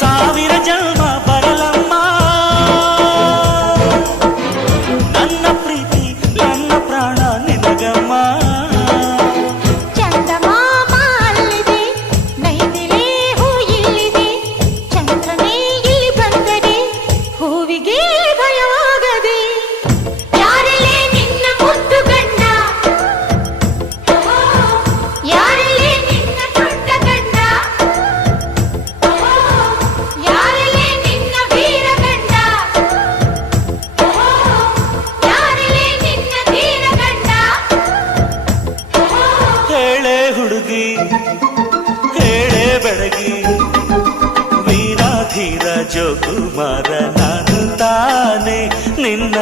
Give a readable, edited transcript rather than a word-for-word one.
ಸಾವಿರ ಜನ್ಮ ಬರಲಮ್ಮ ನನ್ನ ಪ್ರೀತಿ ನನ್ನ ಪ್ರಾಣ ನಿನಗಮ್ಮ. ಚಂದಮಾಮ ಅಲ್ಲಿದೆ, ನೈದಿಲೆ ಹೂ ಇಲ್ಲಿದೆ, ಚಂದ್ರನೇ ಇಲ್ಲಿ ಬಂದರೆ ಹೂವಿಗೆ ಭಯವಾಗದೆ. ಯಾರಲ್ಲೇ ನಿನ್ನ ಮುದ್ದು ಗಂಡ, ಯಾರಲ್ಲೇ ನಿನ್ನ ದೊಡ್ಡ ಗಂಡ, ಯಾರಲ್ಲೇ ನಿನ್ನ ವೀರ ಗಂಡ, ಯಾರಲ್ಲೇ ನಿನ್ನ ಧೀರ ಗಂಡ. ಹೇಳೆ ಹುಡುಗಿ ಹೇಳೆ ಬೆಳಗಿ, ವೀರ ಧೀರ ಜೋಕುಮಾರ ನಾನು ತಾನೆ ನಿನ್ನ